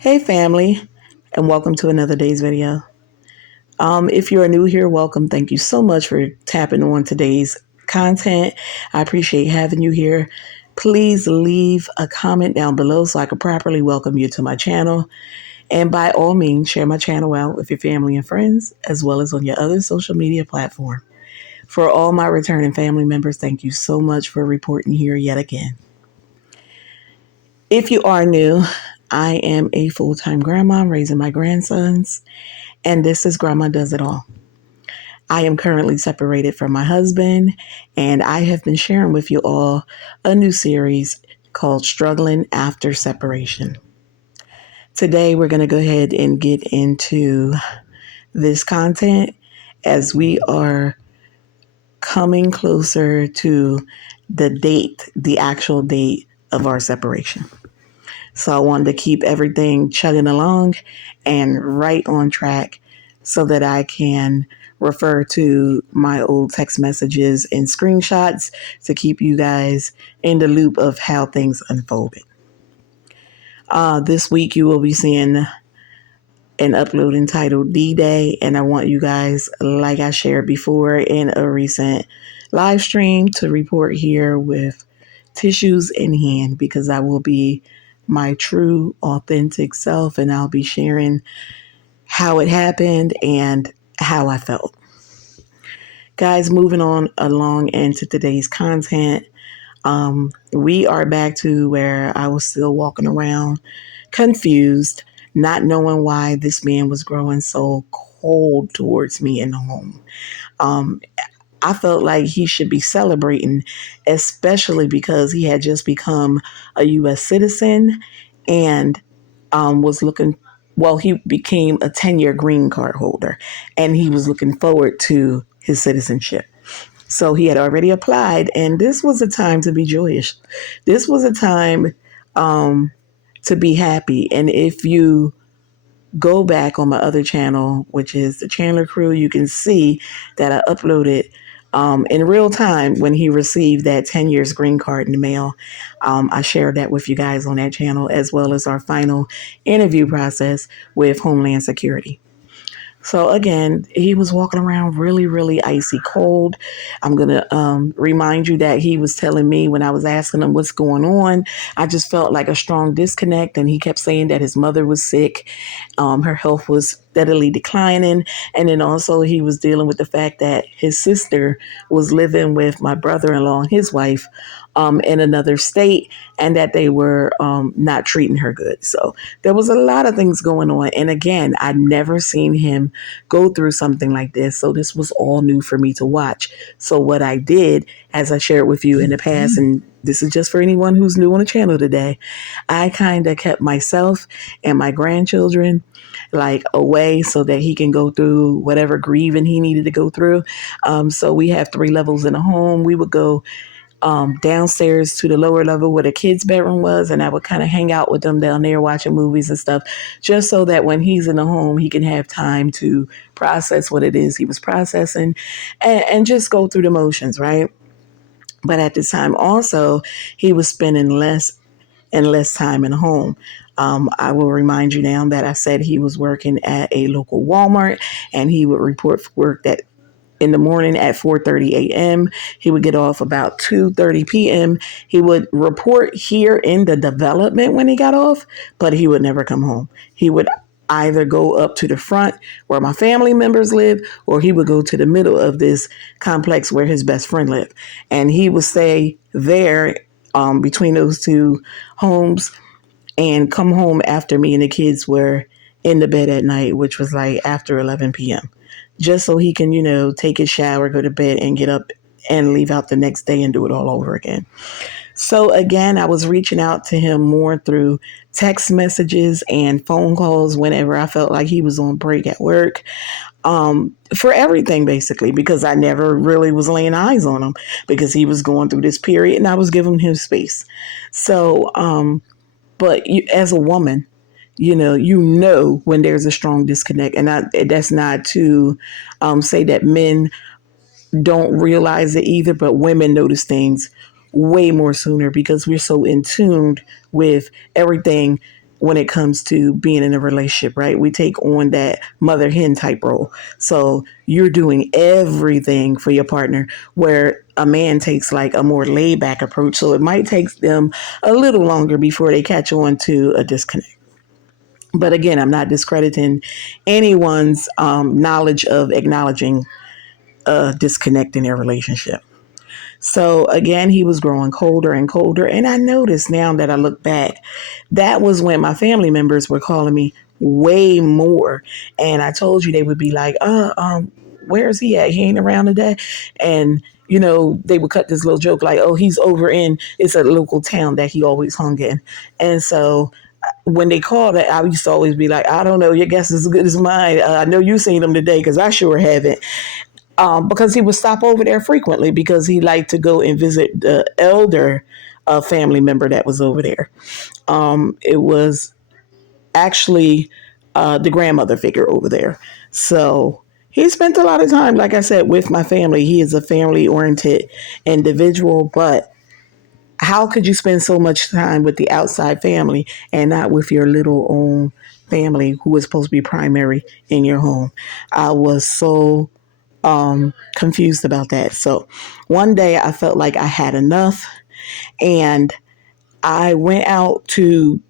Hey family, and welcome to another day's video. If you are new here, welcome. Thank you so much for tapping on today's content. I appreciate having you here. Please leave a comment down below so I can properly welcome you to my channel. And by all means, share my channel out with your family and friends, as well as on your other social media platform. For all my returning family members, thank you so much for reporting here yet again. If you are new, I am a full-time grandma raising my grandsons. And this is Grandma Does It All. I am currently separated from my husband, and I have been sharing with you all a new series called Struggling After Separation. Today, we're going to go ahead and get into this content as we are coming closer to the actual date of our separation. So I wanted to keep everything chugging along and right on track so that I can refer to my old text messages and screenshots to keep you guys in the loop of how things unfolded. This week you will be seeing an upload entitled D-Day, and I want you guys, like I shared before in a recent live stream, to report here with tissues in hand because I will be my true, authentic self, and I'll be sharing how it happened and how I felt. Guys, moving on along into today's content, we are back to where I was still walking around confused, not knowing why this man was growing so cold towards me in the home. I felt like he should be celebrating, especially because he had just become a U.S. citizen and was looking, well, he became a 10-year green card holder and he was looking forward to his citizenship. So he had already applied, and this was a time to be joyous. This was a time to be happy. And if you go back on my other channel, which is the Chandler Crew, you can see that I uploaded in real time when he received that 10 years green card in the mail. I shared that with you guys on that channel, as well as our final interview process with Homeland Security. So again, he was walking around really, really icy cold. I'm going to remind you that he was telling me when I was asking him what's going on, I just felt like a strong disconnect. And he kept saying that his mother was sick. Her health was steadily declining. And then also he was dealing with the fact that his sister was living with my brother-in-law and his wife in another state, and that they were not treating her good. So there was a lot of things going on. And again, I'd never seen him go through something like this. So this was all new for me to watch. So what I did, as I shared with you in the past, and this is just for anyone who's new on the channel today, I kind of kept myself and my grandchildren like away so that he can go through whatever grieving he needed to go through. So we have 3 levels in the home. We would go downstairs to the lower level where the kids' bedroom was, and I would kind of hang out with them down there watching movies and stuff, just so that when he's in the home, he can have time to process what it is he was processing and just go through the motions, right? But at this time also, he was spending less and less time in the home. I will remind you now that I said he was working at a local Walmart, and he would report for work that in the morning at 4:30 a.m. He would get off about 2:30 p.m. He would report here in the development when he got off, but he would never come home. He would either go up to the front where my family members live, or he would go to the middle of this complex where his best friend lived. And he would stay there between those two homes and come home after me and the kids were in the bed at night, which was like after 11 p.m., just so he can, take his shower, go to bed, and get up and leave out the next day and do it all over again. So again, I was reaching out to him more through text messages and phone calls whenever I felt like he was on break at work, for everything basically, because I never really was laying eyes on him because he was going through this period and I was giving him space. So, but as a woman, you know when there's a strong disconnect, and that's not to say that men don't realize it either, but women notice things way more sooner because we're so in tune with everything when it comes to being in a relationship, right? We take on that mother hen type role. So you're doing everything for your partner, where a man takes like a more laid back approach. So it might take them a little longer before they catch on to a disconnect. But again, I'm not discrediting anyone's knowledge of acknowledging a disconnect in their relationship. So again, he was growing colder and colder. And I noticed now that I look back, that was when my family members were calling me way more. And I told you they would be like, where is he at? He ain't around today. And, they would cut this little joke like, oh, he's over in, it's a local town that he always hung in. And so when they called, I used to always be like, I don't know, your guess is as good as mine. I know you seen him today because I sure haven't. Because he would stop over there frequently because he liked to go and visit the elder family member that was over there. It was actually the grandmother figure over there. So he spent a lot of time, like I said, with my family. He is a family oriented individual, but how could you spend so much time with the outside family and not with your little own family who is supposed to be primary in your home? I was so confused about that. So one day I felt like I had enough, and I went out to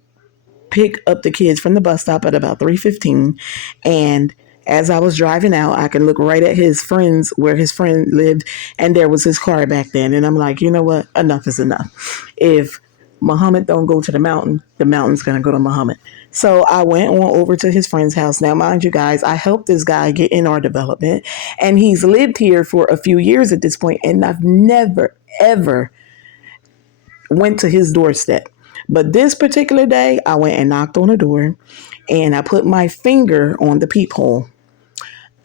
pick up the kids from the bus stop at about 3:15, and as I was driving out, I could look right at his friends where his friend lived, and there was his car back then. And I'm like, you know what? Enough is enough. If Muhammad don't go to the mountain's gonna go to Muhammad. So I went on over to his friend's house. Now, mind you guys, I helped this guy get in our development, and he's lived here for a few years at this point, and I've never ever went to his doorstep. But this particular day, I went and knocked on the door, and I put my finger on the peephole.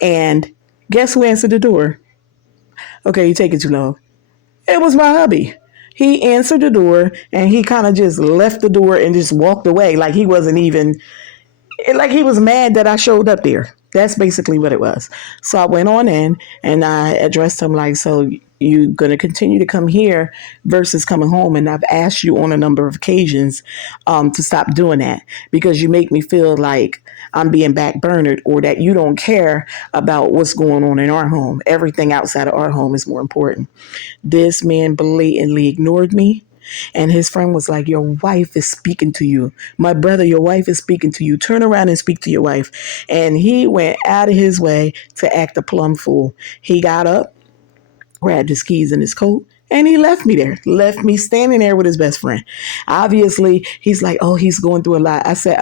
And guess who answered the door? Okay, you take it too long. It was my hubby. He answered the door, and he kind of just left the door and just walked away like he wasn't even, like he was mad that I showed up there. That's basically what it was. So I went on in and I addressed him like, so you going to continue to come here versus coming home? And I've asked you on a number of occasions to stop doing that because you make me feel like I'm being backburnered or that you don't care about what's going on in our home. Everything outside of our home is more important. This man blatantly ignored me. And his friend was like, your wife is speaking to you. My brother, your wife is speaking to you. Turn around and speak to your wife. And he went out of his way to act a plumb fool. He got up, grabbed his keys in his coat, and he left me there, left me standing there with his best friend. Obviously, he's like, oh, he's going through a lot. I said,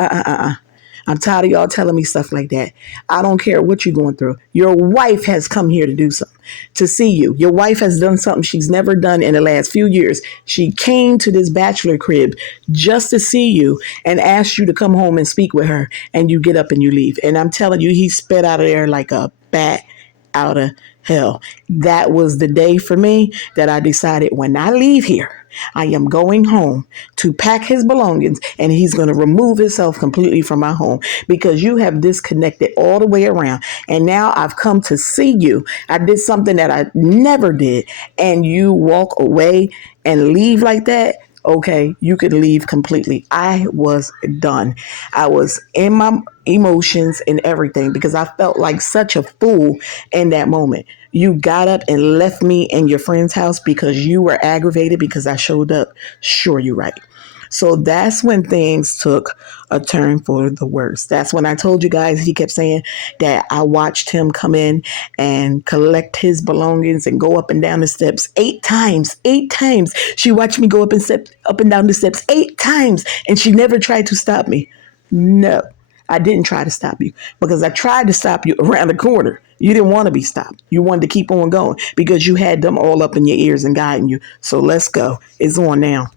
I'm tired of y'all telling me stuff like that. I don't care what you're going through. Your wife has come here to do something, to see you. Your wife has done something she's never done in the last few years. She came to this bachelor crib just to see you and asked you to come home and speak with her, and you get up and you leave. And I'm telling you, he sped out of there like a bat out of hell. That was the day for me that I decided when I leave here, I am going home to pack his belongings, and he's going to remove himself completely from my home because you have disconnected all the way around. And now I've come to see you. I did something that I never did, and you walk away and leave like that. Okay, you could leave completely. I was done. I was in my emotions and everything because I felt like such a fool in that moment. You got up and left me in your friend's house because you were aggravated because I showed up. Sure, you're right. So that's when things took a turn for the worse. That's when I told you guys, he kept saying that I watched him come in and collect his belongings and go up and down the steps 8 times. 8 times. She watched me go up and down the steps 8 times, and she never tried to stop me. No, I didn't try to stop you because I tried to stop you around the corner. You didn't want to be stopped. You wanted to keep on going because you had them all up in your ears and guiding you. So let's go. It's on now.